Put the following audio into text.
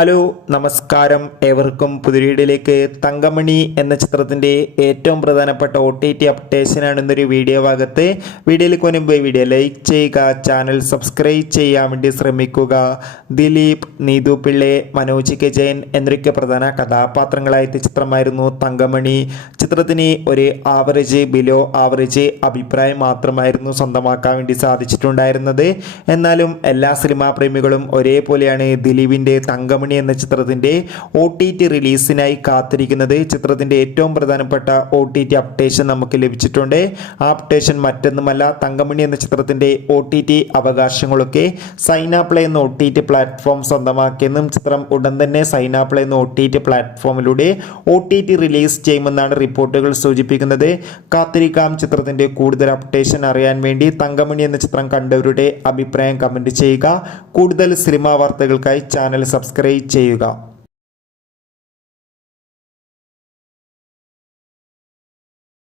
Hello നമസ്കാരം, ഏവർക്കും പുതിയ തങ്കമണി എന്ന ചിത്രത്തിൻ്റെ ഏറ്റവും പ്രധാനപ്പെട്ട OTT അപ്ഡേഷനാണ് ഇന്നൊരു വീഡിയോ ഭാഗത്ത്. വീഡിയോയിൽ മുൻപ് വീഡിയോ ലൈക്ക് ചെയ്യുക, ചാനൽ സബ്സ്ക്രൈബ് ചെയ്യാൻ വേണ്ടി ശ്രമിക്കുക. ദിലീപ്, നീതു പിള്ളെ, മനോജ് കെ ജയൻ എന്നൊക്കെ പ്രധാന കഥാപാത്രങ്ങളായിട്ട് ചിത്രമായിരുന്നു തങ്കമണി. ചിത്രത്തിന് ഒരു ആവറേജ്, ബിലോ ആവറേജ് അഭിപ്രായം മാത്രമായിരുന്നു സ്വന്തമാക്കാൻ വേണ്ടി സാധിച്ചിട്ടുണ്ടായിരുന്നത്. എന്നാലും എല്ലാ സിനിമാ പ്രേമികളും ഒരേപോലെയാണ് ദിലീപിൻ്റെ തങ്കമണി എന്ന ചിത്രത്തിൻ്റെ OTT റിലീസിനായി കാത്തിരിക്കുന്നത്. ചിത്രത്തിൻ്റെ ഏറ്റവും പ്രധാനപ്പെട്ട OTT അപ്ഡേഷൻ നമുക്ക് ലഭിച്ചിട്ടുണ്ട്. ആ അപ്ഡേഷൻ മറ്റൊന്നുമല്ല, തങ്കമണി എന്ന ചിത്രത്തിൻ്റെ OTT അവകാശങ്ങളൊക്കെ സൈനാപ്ലേ എന്ന OTT പ്ലാറ്റ്ഫോം സ്വന്തമാക്കിയെന്നും ചിത്രം ഉടൻ തന്നെ സൈനാപ്ലേ എന്ന OTT പ്ലാറ്റ്ഫോമിലൂടെ OTT റിലീസ് ചെയ്യുമെന്നാണ് റിപ്പോർട്ടുകൾ സൂചിപ്പിക്കുന്നത്. കാത്തിരിക്കാം ചിത്രത്തിൻ്റെ കൂടുതൽ അപ്ഡേഷൻ അറിയാൻ വേണ്ടി. തങ്കമണി എന്ന ചിത്രം കണ്ടവരുടെ അഭിപ്രായം കമൻറ്റ് ചെയ്യുക. കൂടുതൽ സിനിമാ വാർത്തകൾക്കായി ചാനൽ സബ്സ്ക്രൈബ് ചെയ്യുക.